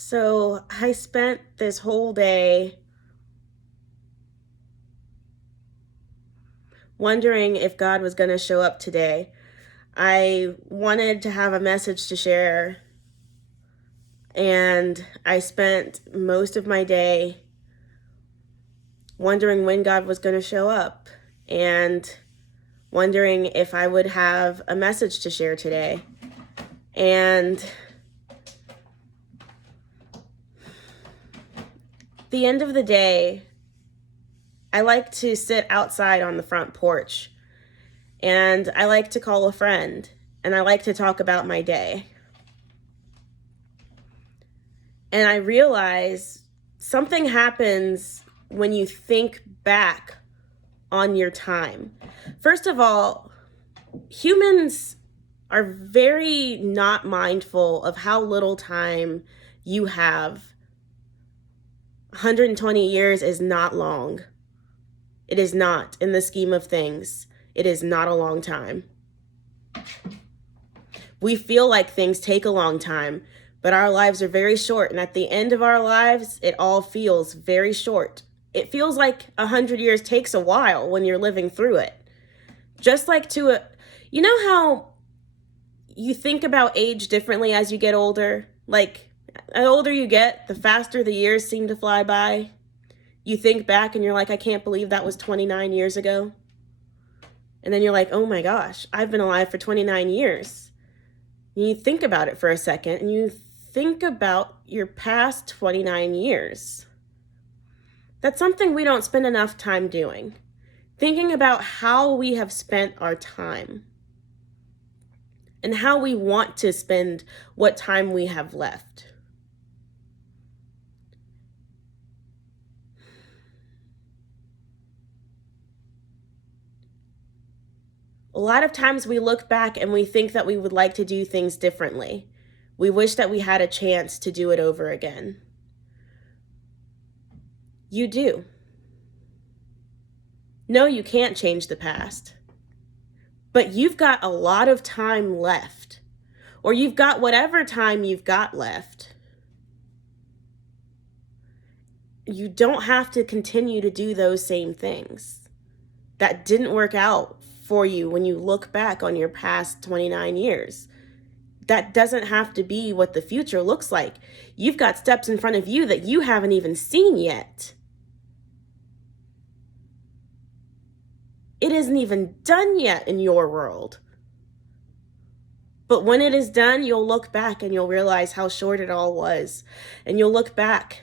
So I spent this whole day wondering if God was going to show up today. I wanted to have a message to share, and I spent most of my day wondering when God was going to show up and wondering if I would have a message to share today. And the end of the day, I like to sit outside on the front porch, and I like to call a friend, and I like to talk about my day. And I realize something happens when you think back on your time. First of all, humans are very not mindful of how little time you have. 120 years is not long. It is not, in the scheme of things. It is not a long time. We feel like things take a long time, but our lives are very short. And at the end of our lives, it all feels very short. It feels like 100 years takes a while when you're living through it. Just like you know how you think about age differently as you get older? Like, the older you get, the faster the years seem to fly by. You think back and you're like, I can't believe that was 29 years ago. And then you're like, oh my gosh, I've been alive for 29 years. And you think about it for a second and you think about your past 29 years. That's something we don't spend enough time doing. Thinking about how we have spent our time and how we want to spend what time we have left. A lot of times we look back and we think that we would like to do things differently. We wish that we had a chance to do it over again. You do. No, you can't change the past. But you've got a lot of time left, or you've got whatever time you've got left. You don't have to continue to do those same things that didn't work out for you when you look back on your past 29 years. That doesn't have to be what the future looks like. You've got steps in front of you that you haven't even seen yet. It isn't even done yet in your world. But when it is done, you'll look back and you'll realize how short it all was. And you'll look back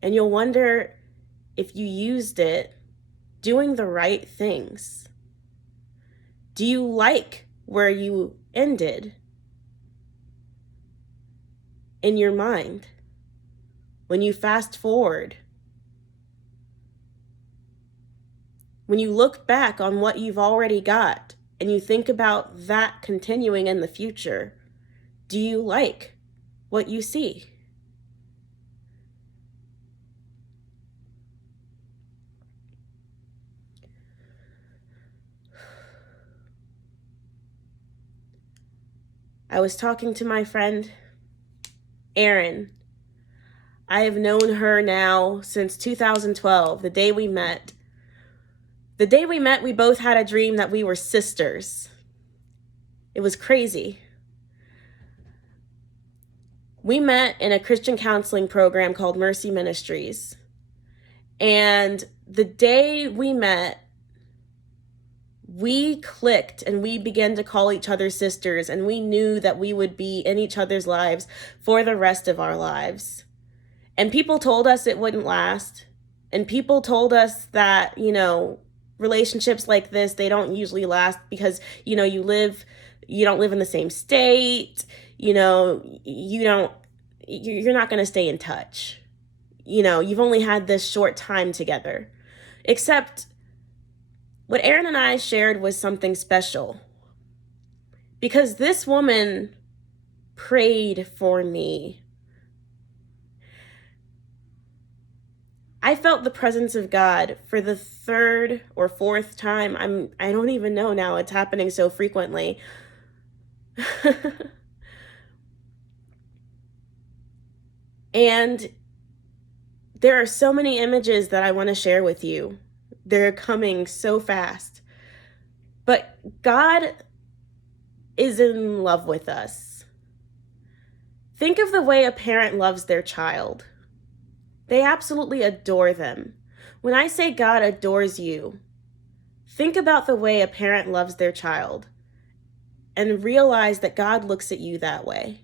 and you'll wonder if you used it doing the right things. Do you like where you ended in your mind when you fast forward? When you look back on what you've already got and you think about that continuing in the future, do you like what you see? I was talking to my friend, Erin. I have known her now since 2012, the day we met. The day we met, we both had a dream that we were sisters. It was crazy. We met in a Christian counseling program called Mercy Ministries. And the day we met, we clicked and we began to call each other sisters, and we knew that we would be in each other's lives for the rest of our lives. And people told us it wouldn't last. And people told us that, relationships like this, they don't usually last because, you don't live in the same state, you're not going to stay in touch. You've only had this short time together. Except what Erin and I shared was something special. Because this woman prayed for me. I felt the presence of God for the third or fourth time. I don't even know now. It's happening so frequently. And there are so many images that I want to share with you. They're coming so fast. But God is in love with us. Think of the way a parent loves their child. They absolutely adore them. When I say God adores you, think about the way a parent loves their child and realize that God looks at you that way.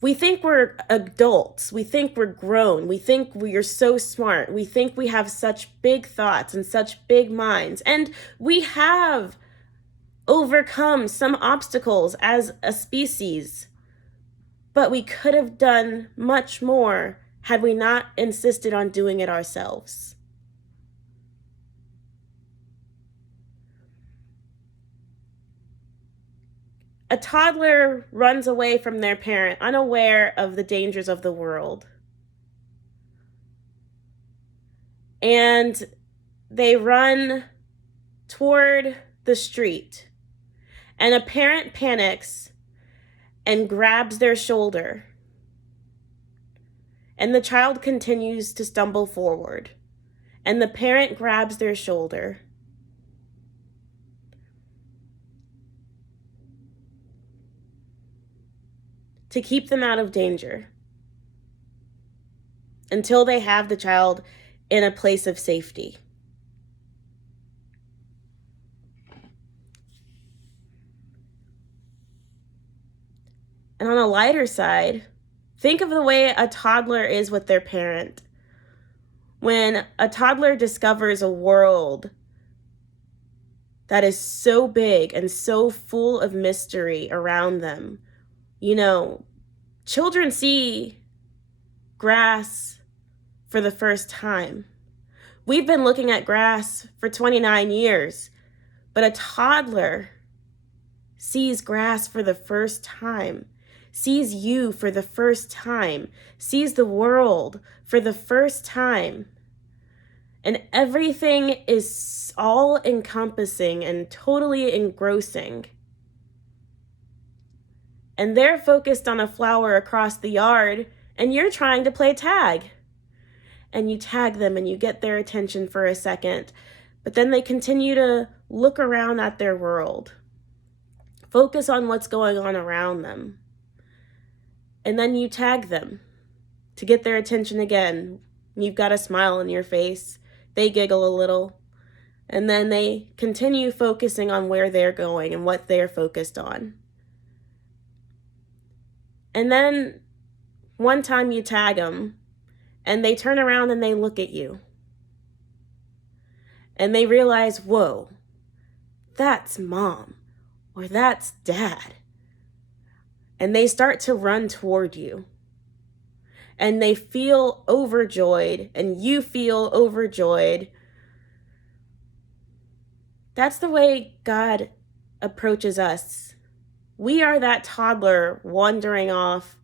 We think we're adults. We think we're grown. We think we are so smart. We think we have such big thoughts and such big minds. And we have overcome some obstacles as a species. But we could have done much more had we not insisted on doing it ourselves. A toddler runs away from their parent, unaware of the dangers of the world. And they run toward the street. And a parent panics and grabs their shoulder. And the child continues to stumble forward. And the parent grabs their shoulder. To keep them out of danger until they have the child in a place of safety. And on a lighter side, think of the way a toddler is with their parent. When a toddler discovers a world that is so big and so full of mystery around them, you know, children see grass for the first time. We've been looking at grass for 29 years, but a toddler sees grass for the first time, sees you for the first time, sees the world for the first time. And everything is all encompassing and totally engrossing. And they're focused on a flower across the yard, and you're trying to play tag. And you tag them and you get their attention for a second, but then they continue to look around at their world. Focus on what's going on around them. And then you tag them to get their attention again. You've got a smile on your face. They giggle a little. And then they continue focusing on where they're going and what they're focused on. And then one time you tag them and they turn around and they look at you. And they realize, whoa, that's mom or that's dad. And they start to run toward you. And they feel overjoyed and you feel overjoyed. That's the way God approaches us. We are that toddler wandering off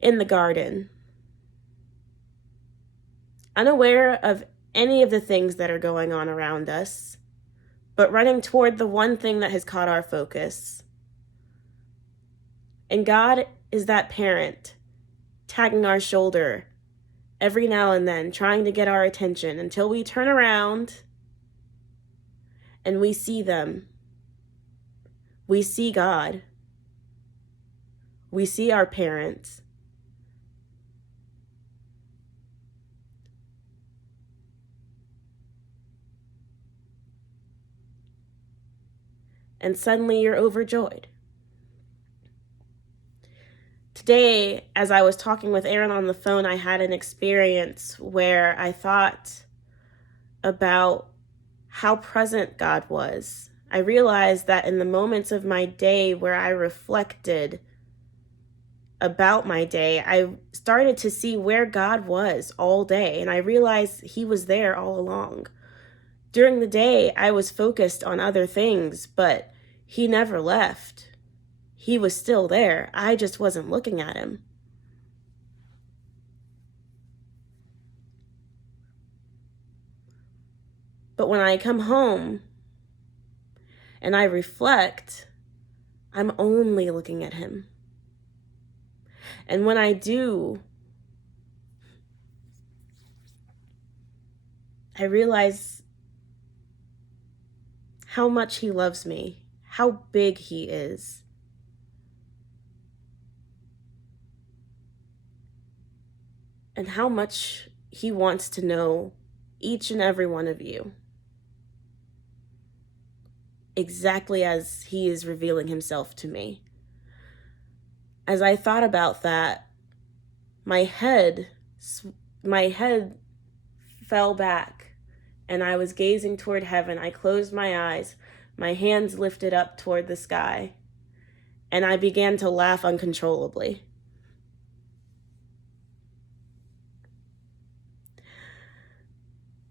in the garden, unaware of any of the things that are going on around us, but running toward the one thing that has caught our focus. And God is that parent, tagging our shoulder every now and then, trying to get our attention until we turn around and we see them. We see God. We see our parents. And suddenly you're overjoyed. Today, as I was talking with Aaron on the phone, I had an experience where I thought about how present God was. I realized that in the moments of my day where I reflected about my day, I started to see where God was all day, and I realized He was there all along. During the day, I was focused on other things, but He never left. He was still there. I just wasn't looking at Him. But when I come home and I reflect, I'm only looking at him. And when I do, I realize how much he loves me, how big he is. And how much he wants to know each and every one of you, exactly as he is revealing himself to me. As I thought about that, my head fell back, and I was gazing toward heaven. I closed my eyes, my hands lifted up toward the sky, and I began to laugh uncontrollably.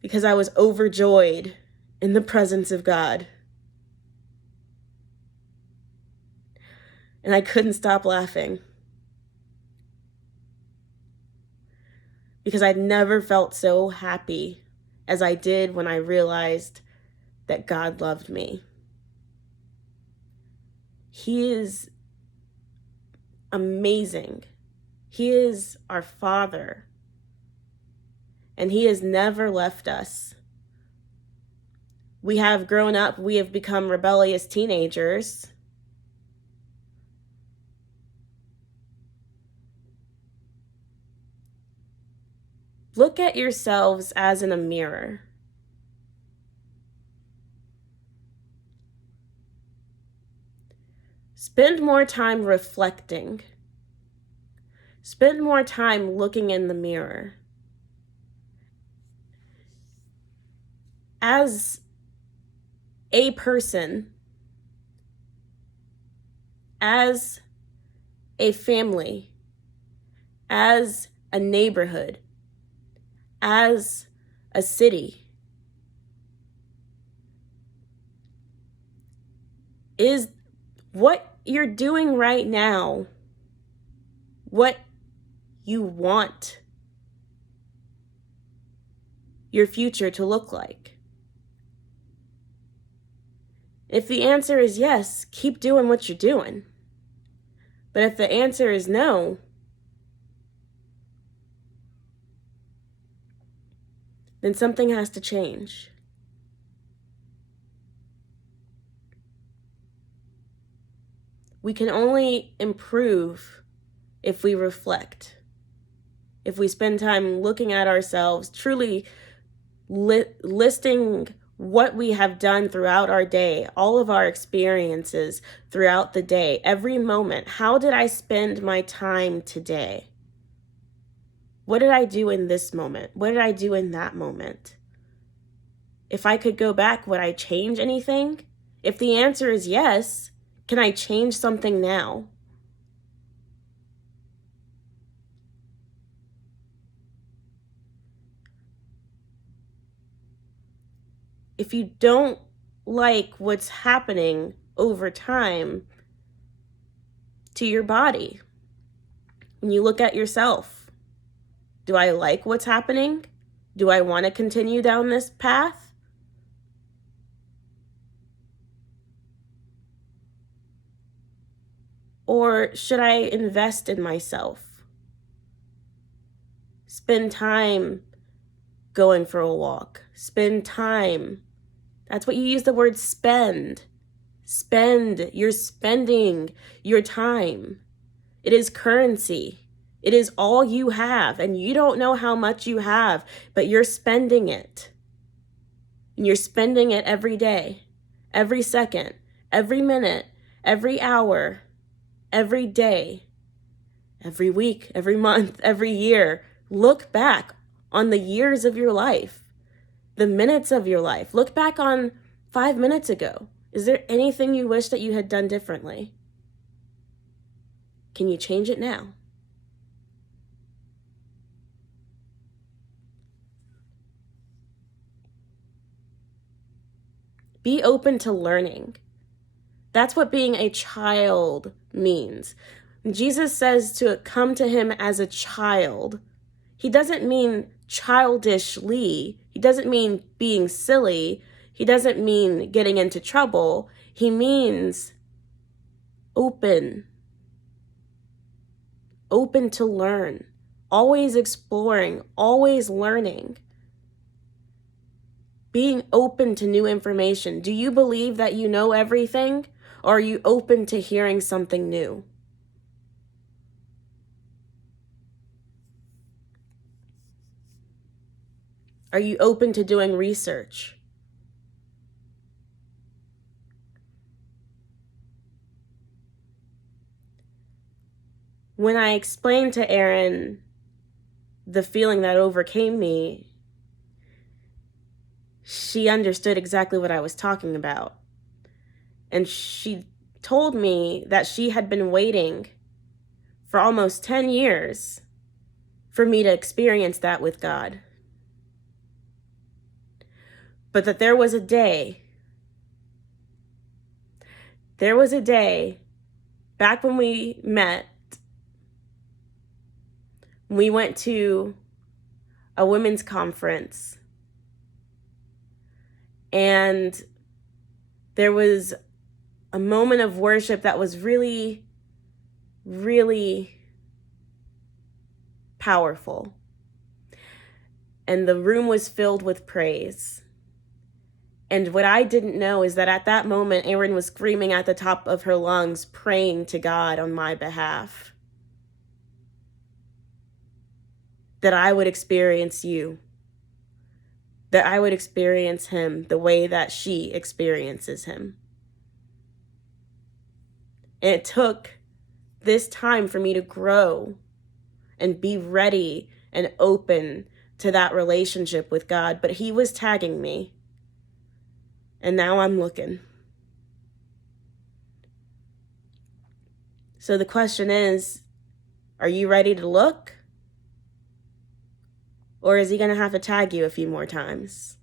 Because I was overjoyed in the presence of God. And I couldn't stop laughing. Because I'd never felt so happy as I did when I realized that God loved me. He is amazing. He is our Father. And he has never left us. We have grown up, we have become rebellious teenagers. Look at yourselves as in a mirror. Spend more time reflecting. Spend more time looking in the mirror. As a person, as a family, as a neighborhood, as a city, is what you're doing right now what you want your future to look like? If the answer is yes, keep doing what you're doing. But if the answer is no, then something has to change. We can only improve if we reflect. If we spend time looking at ourselves, truly listing what we have done throughout our day, all of our experiences throughout the day, every moment. How did I spend my time today? What did I do in this moment? What did I do in that moment? If I could go back, would I change anything? If the answer is yes, can I change something now? If you don't like what's happening over time to your body, when you look at yourself, do I like what's happening? Do I want to continue down this path? Or should I invest in myself? Spend time going for a walk. Spend time. That's what you use the word spend. Spend. You're spending your time. It is currency. It is all you have, and you don't know how much you have, but you're spending it. And you're spending it every day, every second, every minute, every hour, every day, every week, every month, every year. Look back on the years of your life, the minutes of your life. Look back on 5 minutes ago. Is there anything you wish that you had done differently? Can you change it now? Be open to learning. That's what being a child means. Jesus says to come to him as a child. He doesn't mean childishly. He doesn't mean being silly. He doesn't mean getting into trouble. He means open to learn, always exploring, always learning, being open to new information. Do you believe that you know everything, or are you open to hearing something new? Are you open to doing research? When I explained to Erin the feeling that overcame me, she understood exactly what I was talking about. And she told me that she had been waiting for almost 10 years for me to experience that with God. But that there was a day back when we met, we went to a women's conference, and there was a moment of worship that was really, really powerful. And the room was filled with praise. And what I didn't know is that at that moment, Erin was screaming at the top of her lungs, praying to God on my behalf, that I would experience you, that I would experience him the way that she experiences him. And it took this time for me to grow and be ready and open to that relationship with God. But he was tagging me. And now I'm looking. So the question is, are you ready to look? Or is he going to have to tag you a few more times?